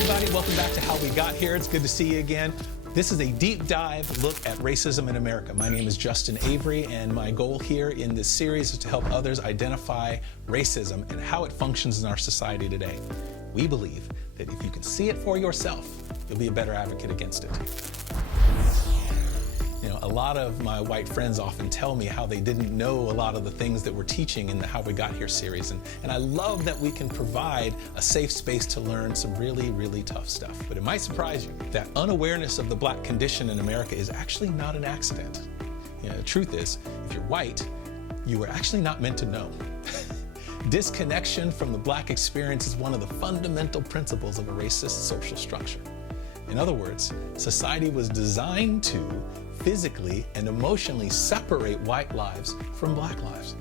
everybody. Welcome back to How We Got Here. It's good to see you again. This is a deep dive look at racism in America. My name is Justin Avery, and my goal here in this series is to help others identify racism and how it functions in our society today. We believe that if you can see it for yourself, you'll be a better advocate against it. A lot of my white friends often tell me how they didn't know a lot of the things that we're teaching in the How We Got Here series. And I love that we can provide a safe space to learn some really, really tough stuff. But it might surprise you that unawareness of the black condition in America is actually not an accident. The truth is, if you're white, you were actually not meant to know. Disconnection from the black experience is one of the fundamental principles of a racist social structure. In other words, society was designed to physically and emotionally separate white lives from black lives.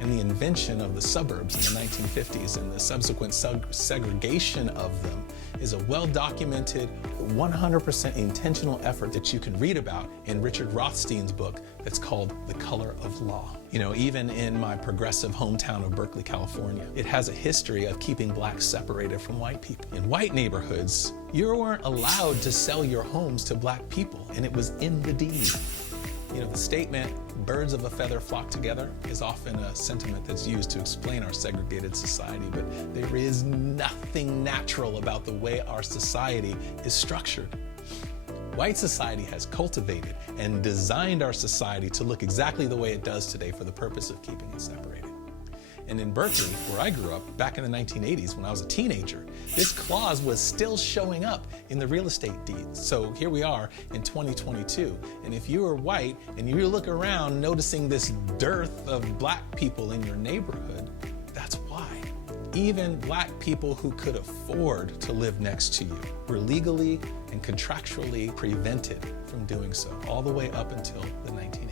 And the invention of the suburbs in the 1950s and the subsequent segregation of them is a well-documented, 100% intentional effort that you can read about in Richard Rothstein's book that's called The Color of Law. Even in my progressive hometown of Berkeley, California, it has a history of keeping blacks separated from white people. In white neighborhoods, you weren't allowed to sell your homes to black people, and it was in the deed. The statement, birds of a feather flock together, is often a sentiment that's used to explain our segregated society, but there is nothing natural about the way our society is structured. White society has cultivated and designed our society to look exactly the way it does today for the purpose of keeping it separated. And in Berkeley, where I grew up back in the 1980s when I was a teenager, this clause was still showing up in the real estate deeds. So here we are in 2022. And if you are white and you look around noticing this dearth of black people in your neighborhood, that's why. Even black people who could afford to live next to you were legally and contractually prevented from doing so, all the way up until the 1980s.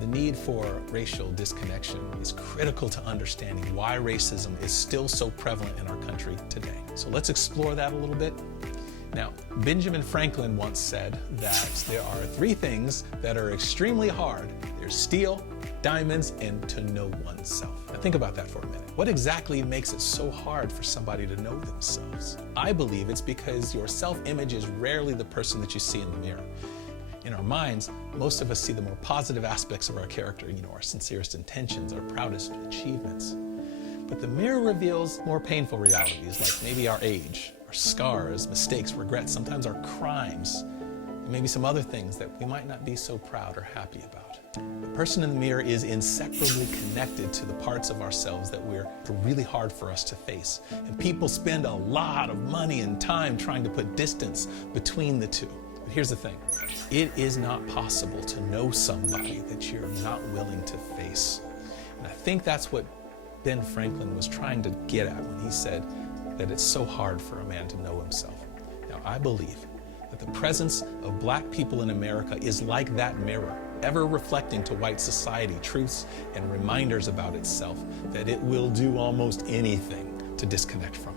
The need for racial disconnection is critical to understanding why racism is still so prevalent in our country today. So let's explore that a little bit. Now, Benjamin Franklin once said that there are three things that are extremely hard. There's steel, diamonds, and to know oneself. Now think about that for a minute. What exactly makes it so hard for somebody to know themselves? I believe it's because your self-image is rarely the person that you see in the mirror. In our minds, most of us see the more positive aspects of our character, our sincerest intentions, our proudest achievements. But the mirror reveals more painful realities, like maybe our age, our scars, mistakes, regrets, sometimes our crimes, and maybe some other things that we might not be so proud or happy about. The person in the mirror is inseparably connected to the parts of ourselves that are really hard for us to face. And people spend a lot of money and time trying to put distance between the two. But here's the thing, it is not possible to know somebody that you're not willing to face. And I think that's what Ben Franklin was trying to get at when he said that it's so hard for a man to know himself. Now, I believe that the presence of black people in America is like that mirror, ever reflecting to white society truths and reminders about itself that it will do almost anything to disconnect from.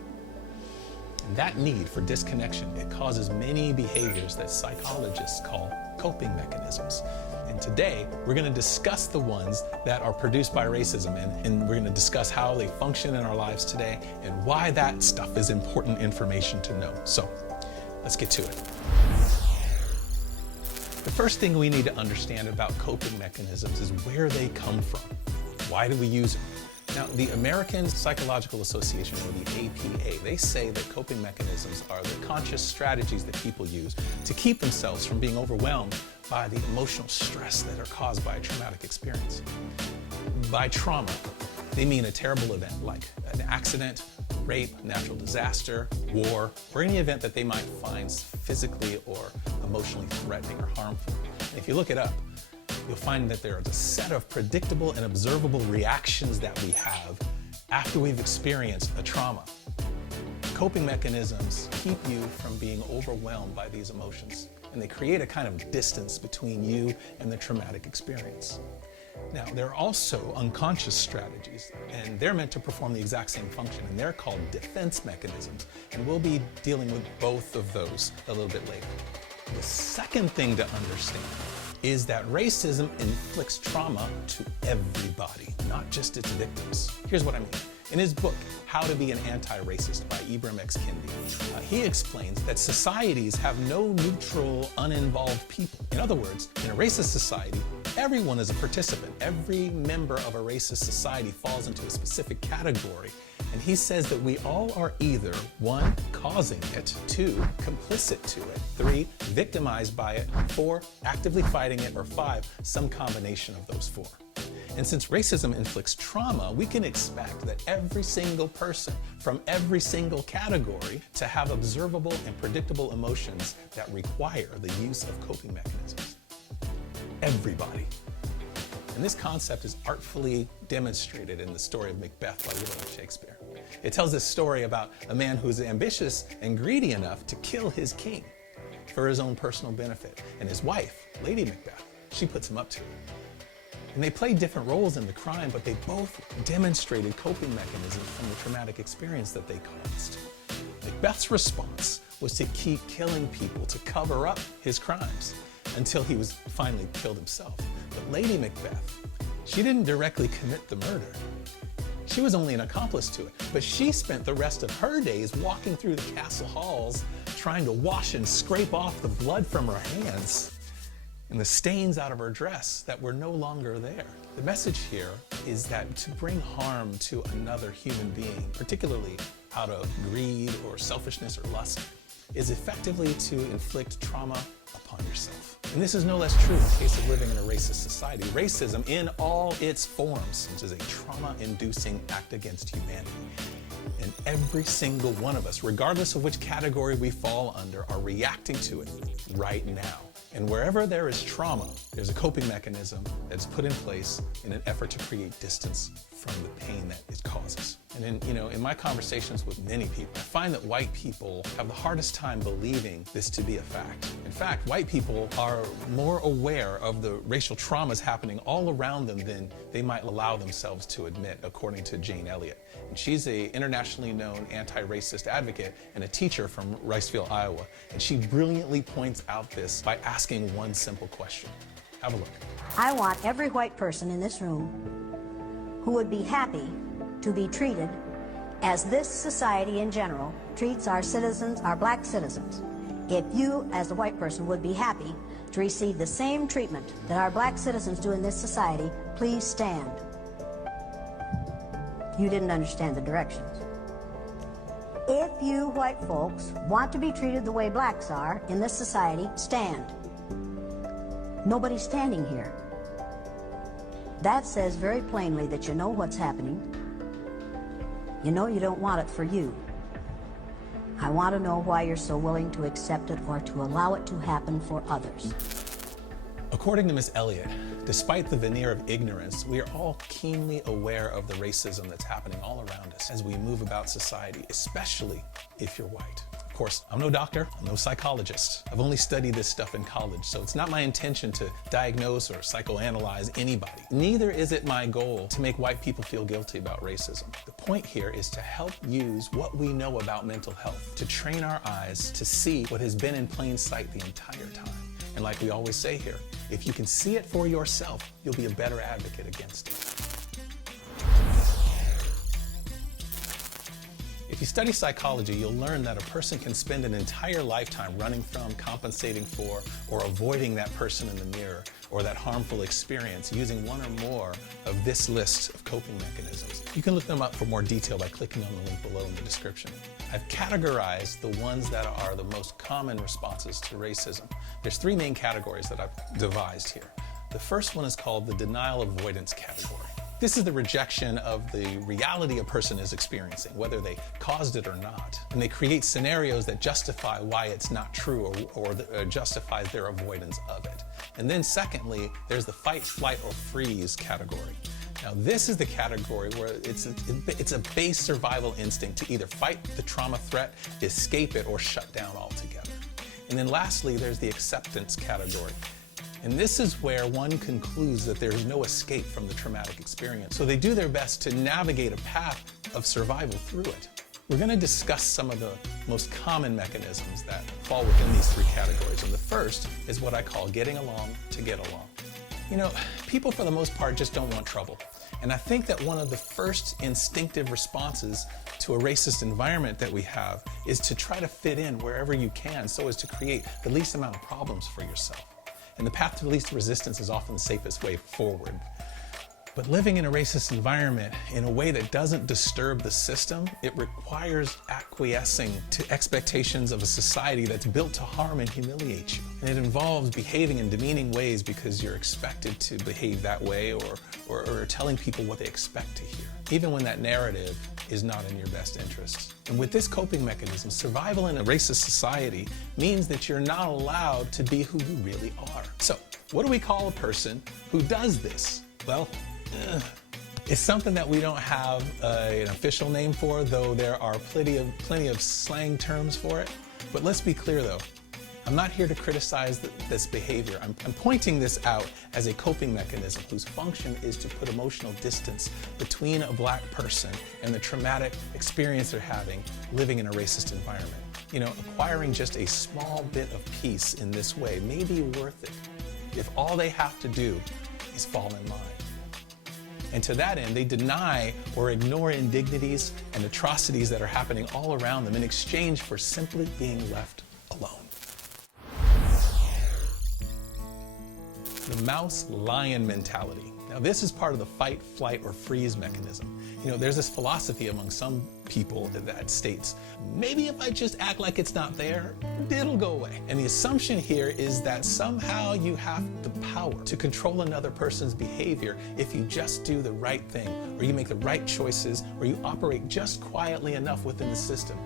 That need for disconnection, it causes many behaviors that psychologists call coping mechanisms. And today, we're going to discuss the ones that are produced by racism, and we're going to discuss how they function in our lives today and why that stuff is important information to know. So, let's get to it. The first thing we need to understand about coping mechanisms is where they come from. Why do we use them? Now, the American Psychological Association, or the APA, they say that coping mechanisms are the conscious strategies that people use to keep themselves from being overwhelmed by the emotional stress that are caused by a traumatic experience. By trauma, they mean a terrible event like an accident, rape, natural disaster, war, or any event that they might find physically or emotionally threatening or harmful. And if you look it up, you'll find that there is a set of predictable and observable reactions that we have after we've experienced a trauma. Coping mechanisms keep you from being overwhelmed by these emotions, and they create a kind of distance between you and the traumatic experience. Now, there are also unconscious strategies, and they're meant to perform the exact same function, and they're called defense mechanisms, and we'll be dealing with both of those a little bit later. The second thing to understand is that racism inflicts trauma to everybody, not just its victims. Here's what I mean. In his book, How to Be an Anti-Racist by Ibram X. Kendi, he explains that societies have no neutral, uninvolved people. In other words, in a racist society, everyone is a participant. Every member of a racist society falls into a specific category. And he says that we all are either, 1, causing it, 2, complicit to it, 3, victimized by it, 4, actively fighting it, or 5, some combination of those 4. And since racism inflicts trauma, we can expect that every single person from every single category to have observable and predictable emotions that require the use of coping mechanisms. Everybody. And this concept is artfully demonstrated in the story of Macbeth by William Shakespeare. It tells this story about a man who's ambitious and greedy enough to kill his king for his own personal benefit. And his wife, Lady Macbeth, she puts him up to it. And they played different roles in the crime, but they both demonstrated coping mechanisms from the traumatic experience that they caused. Macbeth's response was to keep killing people to cover up his crimes until he was finally killed himself. But Lady Macbeth, she didn't directly commit the murder. She was only an accomplice to it, but she spent the rest of her days walking through the castle halls trying to wash and scrape off the blood from her hands and the stains out of her dress that were no longer there. The message here is that to bring harm to another human being, particularly out of greed or selfishness or lust, is effectively to inflict trauma upon yourself. And this is no less true in the case of living in a racist society. Racism in all its forms is a trauma-inducing act against humanity. And every single one of us, regardless of which category we fall under, are reacting to it right now. And wherever there is trauma, there's a coping mechanism that's put in place in an effort to create distance from the pain that it causes. And in my conversations with many people, I find that white people have the hardest time believing this to be a fact. In fact, white people are more aware of the racial traumas happening all around them than they might allow themselves to admit, according to Jane Elliott. And she's an internationally known anti-racist advocate and a teacher from Riceville, Iowa. And she brilliantly points out this by asking one simple question. Have a look. I want every white person in this room who would be happy to be treated as this society in general treats our citizens, our black citizens. If you, as a white person, would be happy to receive the same treatment that our black citizens do in this society, please stand. You didn't understand the directions. If you white folks want to be treated the way blacks are in this society, stand. Nobody's standing here. That says very plainly that you know what's happening. You know you don't want it for you. I want to know why you're so willing to accept it or to allow it to happen for others. According to Ms. Elliott, despite the veneer of ignorance, we are all keenly aware of the racism that's happening all around us as we move about society, especially if you're white. Of course, I'm no doctor, I'm no psychologist. I've only studied this stuff in college, so it's not my intention to diagnose or psychoanalyze anybody. Neither is it my goal to make white people feel guilty about racism. The point here is to help use what we know about mental health to train our eyes to see what has been in plain sight the entire time. And like we always say here, if you can see it for yourself, you'll be a better advocate against it. If you study psychology, you'll learn that a person can spend an entire lifetime running from, compensating for, or avoiding that person in the mirror or that harmful experience using one or more of this list of coping mechanisms. You can look them up for more detail by clicking on the link below in the description. I've categorized the ones that are the most common responses to racism. There's 3 main categories that I've devised here. The first one is called the denial avoidance category. This is the rejection of the reality a person is experiencing, whether they caused it or not. And they create scenarios that justify why it's not true or justifies their avoidance of it. And then secondly, there's the fight, flight, or freeze category. Now this is the category where it's a base survival instinct to either fight the trauma threat, escape it, or shut down altogether. And then lastly, there's the acceptance category. And this is where one concludes that there is no escape from the traumatic experience. So they do their best to navigate a path of survival through it. We're going to discuss some of the most common mechanisms that fall within these 3 categories. And the first is what I call getting along to get along. You know, people for the most part just don't want trouble. And I think that one of the first instinctive responses to a racist environment that we have is to try to fit in wherever you can so as to create the least amount of problems for yourself. And the path to the least resistance is often the safest way forward. But living in a racist environment in a way that doesn't disturb the system, it requires acquiescing to expectations of a society that's built to harm and humiliate you. And it involves behaving in demeaning ways because you're expected to behave that way or telling people what they expect to hear, even when that narrative is not in your best interest. And with this coping mechanism, survival in a racist society means that you're not allowed to be who you really are. So, what do we call a person who does this? Well, it's something that we don't have an official name for, though there are plenty of slang terms for it. But let's be clear though, I'm not here to criticize this behavior. I'm pointing this out as a coping mechanism whose function is to put emotional distance between a black person and the traumatic experience they're having living in a racist environment. You know, acquiring just a small bit of peace in this way may be worth it if all they have to do is fall in line. And to that end, they deny or ignore indignities and atrocities that are happening all around them in exchange for simply being left alone. The mouse-lion mentality. Now, this is part of the fight, flight, or freeze mechanism. You know, there's this philosophy among some people that states, maybe if I just act like it's not there, it'll go away. And the assumption here is that somehow you have the power to control another person's behavior if you just do the right thing, or you make the right choices, or you operate just quietly enough within the system.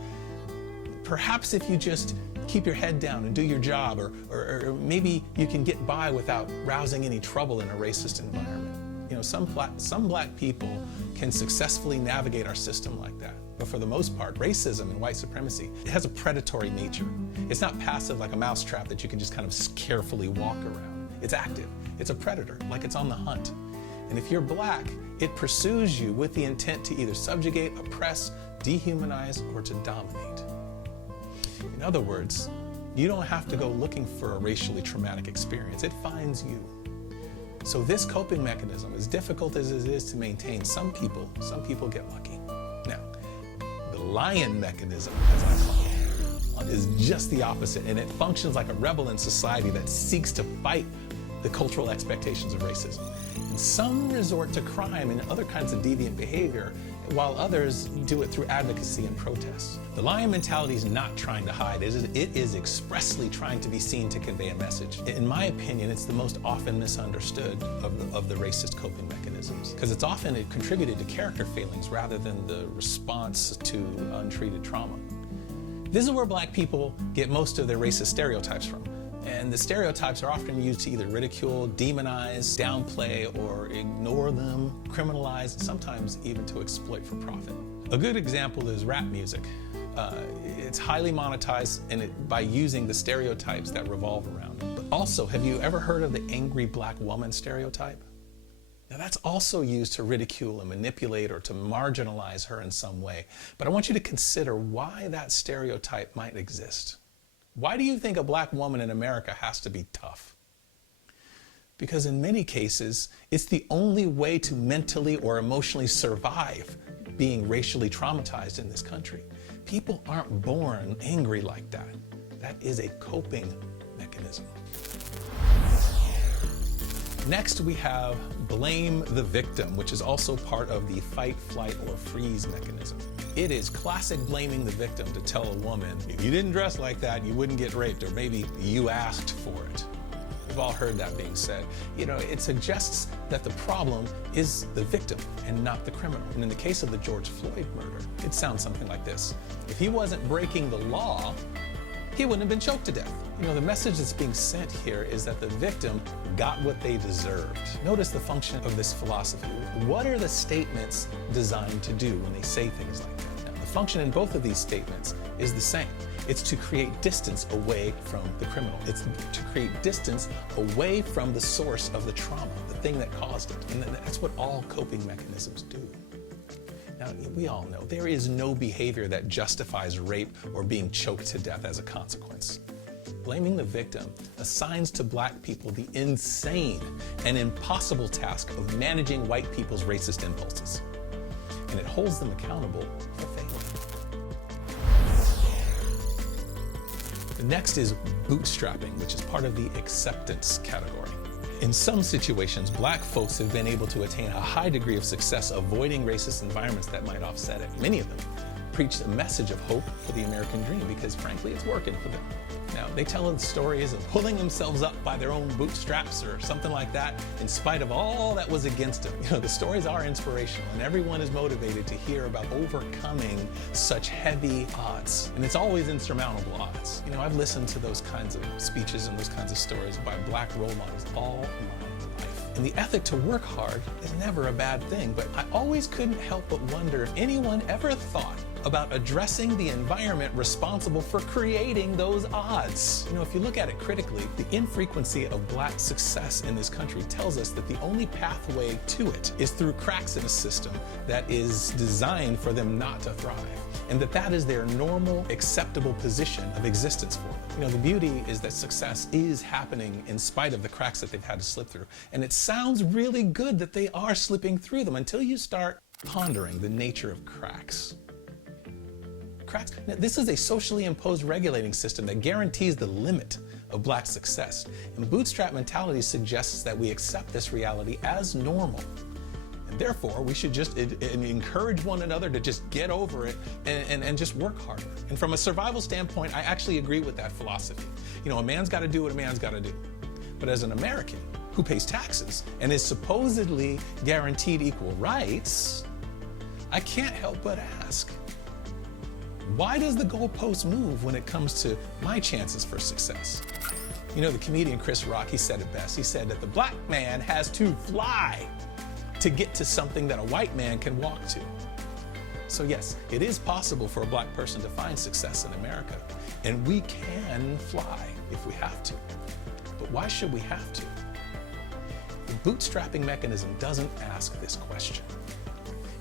Perhaps if you just keep your head down and do your job, or maybe you can get by without rousing any trouble in a racist environment. You know, some black people can successfully navigate our system like that. But for the most part, racism and white supremacy, it has a predatory nature. It's not passive like a mousetrap that you can just kind of carefully walk around. It's active. It's a predator, like it's on the hunt. And if you're black, it pursues you with the intent to either subjugate, oppress, dehumanize, or to dominate. In other words, you don't have to go looking for a racially traumatic experience. It finds you. So this coping mechanism, as difficult as it is to maintain, some people get lucky. Now, the lion mechanism, as I call it, is just the opposite, and it functions like a rebel in society that seeks to fight the cultural expectations of racism. And some resort to crime and other kinds of deviant behavior, while others do it through advocacy and protests. The lion mentality is not trying to hide. It is expressly trying to be seen to convey a message. In my opinion, it's the most often misunderstood of the racist coping mechanisms, because it's often contributed to character failings rather than the response to untreated trauma. This is where black people get most of their racist stereotypes from. And the stereotypes are often used to either ridicule, demonize, downplay, or ignore them, criminalize, and sometimes even to exploit for profit. A good example is rap music. It's highly monetized by using the stereotypes that revolve around it. But also, have you ever heard of the angry black woman stereotype? Now that's also used to ridicule and manipulate or to marginalize her in some way. But I want you to consider why that stereotype might exist. Why do you think a black woman in America has to be tough? Because in many cases, it's the only way to mentally or emotionally survive being racially traumatized in this country. People aren't born angry like that. That is a coping mechanism. Next, we have blame the victim, which is also part of the fight, flight, or freeze mechanism. It is classic blaming the victim to tell a woman, if you didn't dress like that, you wouldn't get raped, or maybe you asked for it. We've all heard that being said. You know, it suggests that the problem is the victim and not the criminal. And in the case of the George Floyd murder, it sounds something like this. If he wasn't breaking the law, he wouldn't have been choked to death. You know, the message that's being sent here is that the victim got what they deserved. Notice the function of this philosophy. What are the statements designed to do when they say things like that? Now, the function in both of these statements is the same. It's to create distance away from the criminal. It's to create distance away from the source of the trauma, the thing that caused it. And that's what all coping mechanisms do. Now, we all know there is no behavior that justifies rape or being choked to death as a consequence. Blaming the victim assigns to black people the insane and impossible task of managing white people's racist impulses. And it holds them accountable for failing. The next is bootstrapping, which is part of the acceptance category. In some situations, black folks have been able to attain a high degree of success avoiding racist environments that might offset it. Many of them preach a message of hope for the American dream because, frankly, it's working for them. Now, they tell stories of pulling themselves up by their own bootstraps or something like that in spite of all that was against them. The stories are inspirational, and everyone is motivated to hear about overcoming such heavy odds. And it's always insurmountable odds. I've listened to those kinds of speeches and those kinds of stories by black role models all my life. And the ethic to work hard is never a bad thing, but I always couldn't help but wonder if anyone ever thought about addressing the environment responsible for creating those odds. If you look at it critically, the infrequency of black success in this country tells us that the only pathway to it is through cracks in a system that is designed for them not to thrive, and that is their normal, acceptable position of existence for them. The beauty is that success is happening in spite of the cracks that they've had to slip through. And it sounds really good that they are slipping through them until you start pondering the nature of cracks. Now, this is a socially imposed regulating system that guarantees the limit of black success. And bootstrap mentality suggests that we accept this reality as normal. And therefore, we should just encourage one another to just get over it and just work harder. And from a survival standpoint, I actually agree with that philosophy. A man's got to do what a man's got to do. But as an American who pays taxes and is supposedly guaranteed equal rights, I can't help but ask, why does the goalpost move when it comes to my chances for success? The comedian Chris Rock, he said it best. He said that the black man has to fly to get to something that a white man can walk to. So yes, it is possible for a black person to find success in America, and we can fly if we have to. But why should we have to? The bootstrapping mechanism doesn't ask this question.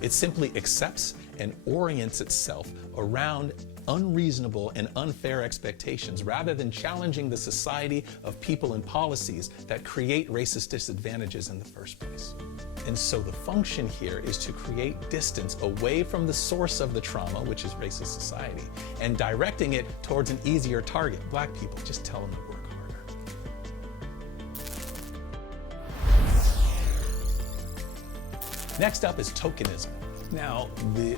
It simply accepts and orients itself around unreasonable and unfair expectations rather than challenging the society of people and policies that create racist disadvantages in the first place. And so the function here is to create distance away from the source of the trauma, which is racist society, and directing it towards an easier target, black people. Just tell them to work harder. Next up is tokenism. Now,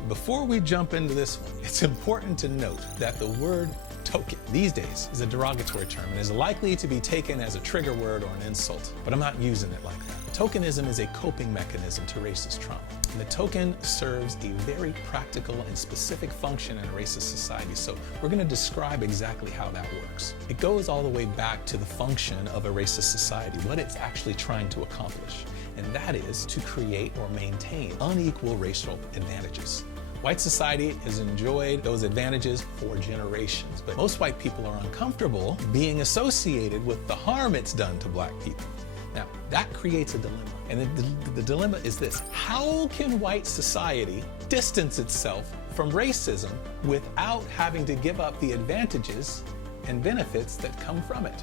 before we jump into this one, it's important to note that the word token these days is a derogatory term and is likely to be taken as a trigger word or an insult, but I'm not using it like that. Tokenism is a coping mechanism to racist trauma. And the token serves a very practical and specific function in a racist society, so we're going to describe exactly how that works. It goes all the way back to the function of a racist society, what it's actually trying to accomplish. And that is to create or maintain unequal racial advantages. White society has enjoyed those advantages for generations, but most white people are uncomfortable being associated with the harm it's done to black people. Now, that creates a dilemma, and the dilemma is this: how can white society distance itself from racism without having to give up the advantages and benefits that come from it?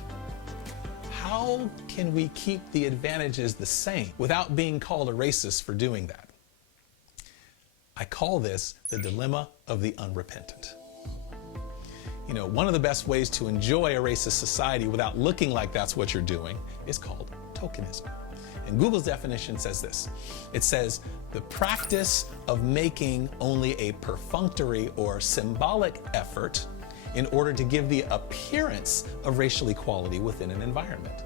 How can we keep the advantages the same without being called a racist for doing that? I call this the dilemma of the unrepentant. One of the best ways to enjoy a racist society without looking like that's what you're doing is called tokenism. And Google's definition says this. It says, the practice of making only a perfunctory or symbolic effort in order to give the appearance of racial equality within an environment.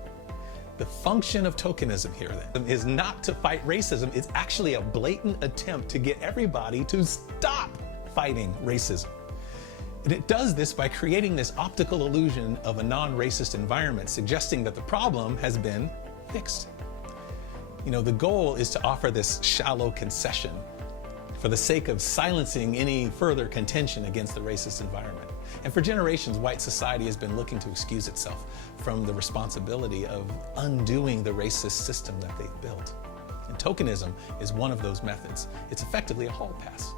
The function of tokenism here then is not to fight racism, it's actually a blatant attempt to get everybody to stop fighting racism. And it does this by creating this optical illusion of a non-racist environment, suggesting that the problem has been fixed. The goal is to offer this shallow concession for the sake of silencing any further contention against the racist environment. And for generations, white society has been looking to excuse itself from the responsibility of undoing the racist system that they've built. And tokenism is one of those methods. It's effectively a hall pass.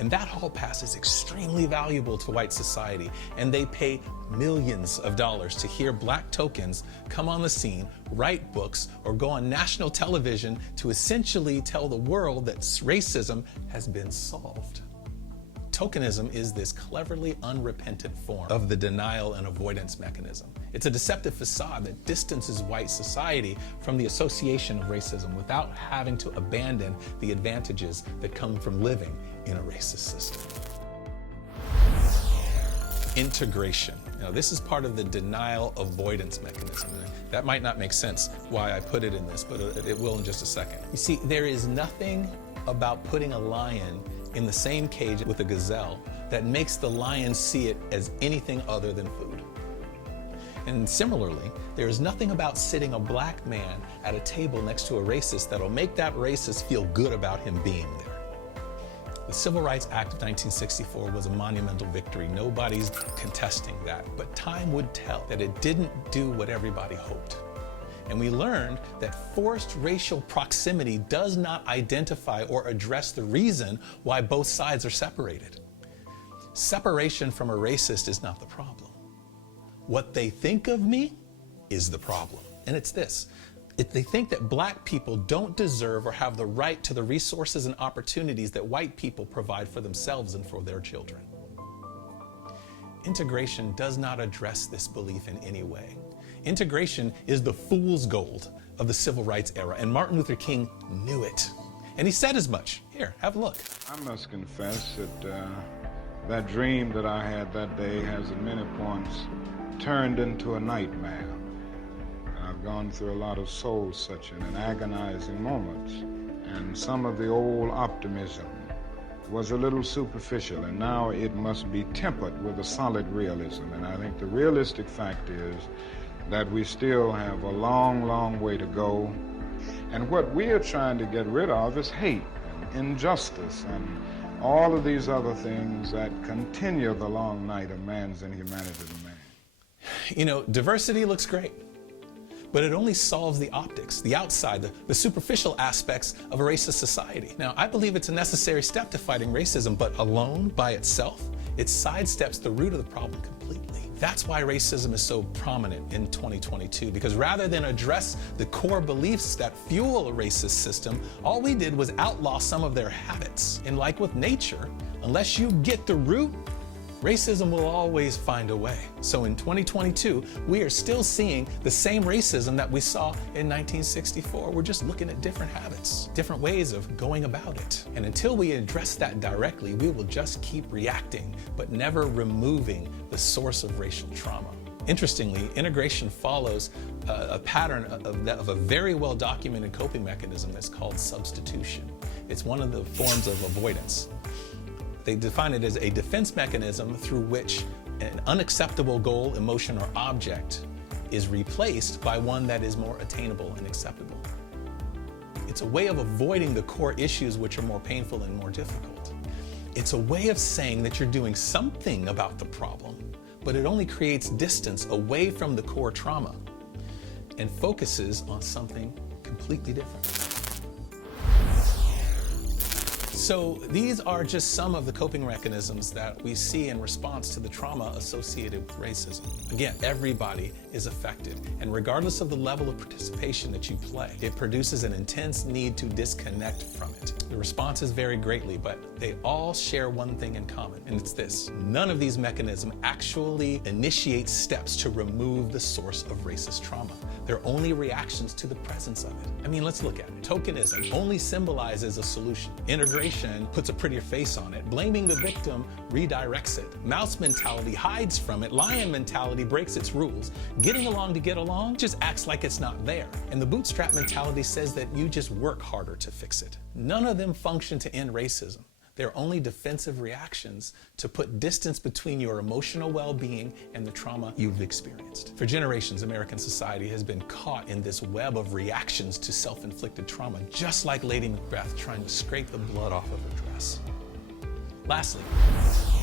And that hall pass is extremely valuable to white society, and they pay millions of dollars to hear black tokens come on the scene, write books, or go on national television to essentially tell the world that racism has been solved. Tokenism is this cleverly unrepentant form of the denial and avoidance mechanism. It's a deceptive facade that distances white society from the association of racism without having to abandon the advantages that come from living in a racist system. Integration. Now, this is part of the denial avoidance mechanism. That might not make sense why I put it in this, but it will in just a second. You see, there is nothing about putting a lion in the same cage with a gazelle that makes the lion see it as anything other than food. And similarly, there is nothing about sitting a black man at a table next to a racist that'll make that racist feel good about him being there. The Civil Rights Act of 1964 was a monumental victory. Nobody's contesting that, but time would tell that it didn't do what everybody hoped. And we learned that forced racial proximity does not identify or address the reason why both sides are separated. Separation from a racist is not the problem. What they think of me is the problem. And it's this. If they think that black people don't deserve or have the right to the resources and opportunities that white people provide for themselves and for their children. Integration does not address this belief in any way. Integration is the fool's gold of the civil rights era, and Martin Luther King knew it. And he said as much. Here, have a look. I must confess that that dream that I had that day has at many points turned into a nightmare. I've gone through a lot of soul-searching and agonizing moments, and some of the old optimism was a little superficial, and now it must be tempered with a solid realism. And I think the realistic fact is that we still have a long, long way to go. And what we are trying to get rid of is hate and injustice and all of these other things that continue the long night of man's inhumanity to man. You know, diversity looks great, but it only solves the optics, the outside, the superficial aspects of a racist society. Now, I believe it's a necessary step to fighting racism, but alone, by itself, it sidesteps the root of the problem completely. That's why racism is so prominent in 2022, because rather than address the core beliefs that fuel a racist system, all we did was outlaw some of their habits. And like with nature, unless you get the root, racism will always find a way. So in 2022, we are still seeing the same racism that we saw in 1964. We're just looking at different habits, different ways of going about it. And until we address that directly, we will just keep reacting, but never removing the source of racial trauma. Interestingly, integration follows a pattern of a very well-documented coping mechanism that's called substitution. It's one of the forms of avoidance. They define it as a defense mechanism through which an unacceptable goal, emotion, or object is replaced by one that is more attainable and acceptable. It's a way of avoiding the core issues which are more painful and more difficult. It's a way of saying that you're doing something about the problem, but it only creates distance away from the core trauma and focuses on something completely different. So these are just some of the coping mechanisms that we see in response to the trauma associated with racism. Again, everybody is affected, and regardless of the level of participation that you play, it produces an intense need to disconnect from it. The responses vary greatly, but they all share one thing in common, and it's this. None of these mechanisms actually initiate steps to remove the source of racist trauma. They're only reactions to the presence of it. I mean, let's look at it. Tokenism only symbolizes a solution. Integration puts a prettier face on it. Blaming the victim redirects it. Mouse mentality hides from it. Lion mentality breaks its rules. Getting along to get along just acts like it's not there. And the bootstrap mentality says that you just work harder to fix it. None of them function to end racism. They're only defensive reactions to put distance between your emotional well-being and the trauma you've experienced. For generations, American society has been caught in this web of reactions to self-inflicted trauma, just like Lady Macbeth trying to scrape the blood off of her dress. Lastly,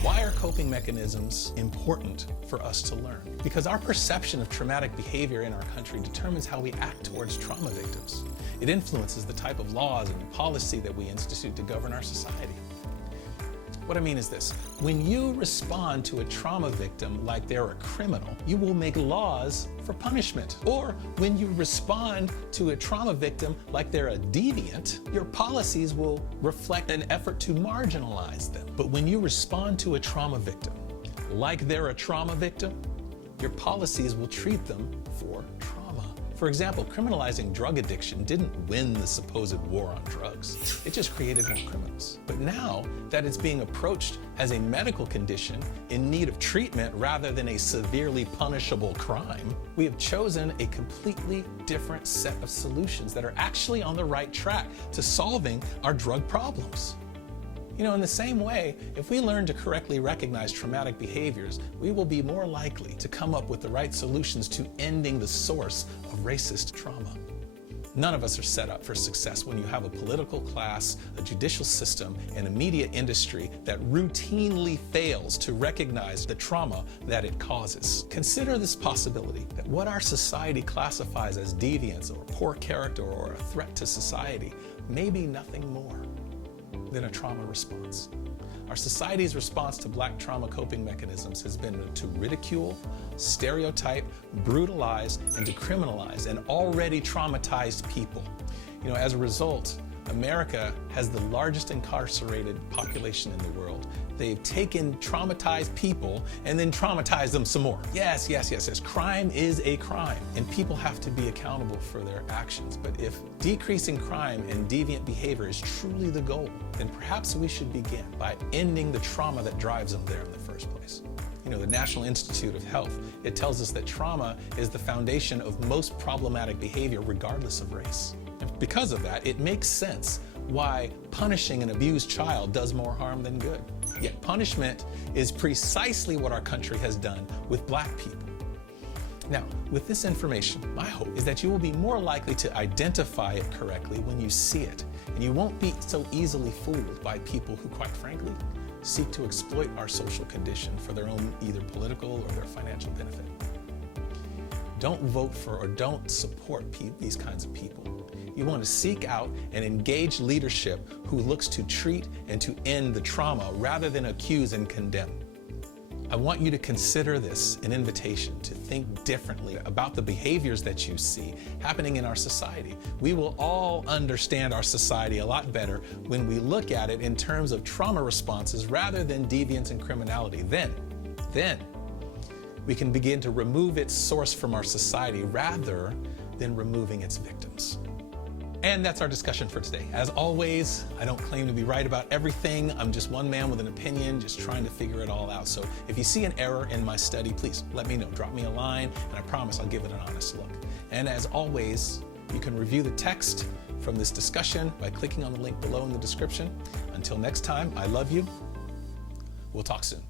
why are coping mechanisms important for us to learn? Because our perception of traumatic behavior in our country determines how we act towards trauma victims. It influences the type of laws and policy that we institute to govern our society. What I mean is this: when you respond to a trauma victim like they're a criminal, you will make laws for punishment. Or when you respond to a trauma victim like they're a deviant, your policies will reflect an effort to marginalize them. But when you respond to a trauma victim like they're a trauma victim, your policies will treat them for trauma. For example, criminalizing drug addiction didn't win the supposed war on drugs. It just created more criminals. But now that it's being approached as a medical condition in need of treatment rather than a severely punishable crime, we have chosen a completely different set of solutions that are actually on the right track to solving our drug problems. You know, in the same way, if we learn to correctly recognize traumatic behaviors, we will be more likely to come up with the right solutions to ending the source of racist trauma. None of us are set up for success when you have a political class, a judicial system, and a media industry that routinely fails to recognize the trauma that it causes. Consider this possibility that what our society classifies as deviance or poor character or a threat to society may be nothing more than a trauma response. Our society's response to Black trauma coping mechanisms has been to ridicule, stereotype, brutalize, and decriminalize an already traumatized people. You know, as a result, America has the largest incarcerated population in the world. They've taken traumatized people and then traumatized them some more. Yes. Crime is a crime, and people have to be accountable for their actions. But if decreasing crime and deviant behavior is truly the goal, then perhaps we should begin by ending the trauma that drives them there in the first place. You know, the National Institute of Health, it tells us that trauma is the foundation of most problematic behavior regardless of race. And because of that, it makes sense why punishing an abused child does more harm than good. Yet punishment is precisely what our country has done with Black people. Now, with this information, my hope is that you will be more likely to identify it correctly when you see it, and you won't be so easily fooled by people who, quite frankly, seek to exploit our social condition for their own either political or their financial benefit. Don't vote for or don't support these kinds of people. You want to seek out and engage leadership who looks to treat and to end the trauma rather than accuse and condemn. I want you to consider this an invitation to think differently about the behaviors that you see happening in our society. We will all understand our society a lot better when we look at it in terms of trauma responses rather than deviance and criminality. Then we can begin to remove its source from our society rather than removing its victims. And that's our discussion for today. As always, I don't claim to be right about everything. I'm just one man with an opinion, just trying to figure it all out. So if you see an error in my study, please let me know. Drop me a line, and I promise I'll give it an honest look. And as always, you can review the text from this discussion by clicking on the link below in the description. Until next time, I love you. We'll talk soon.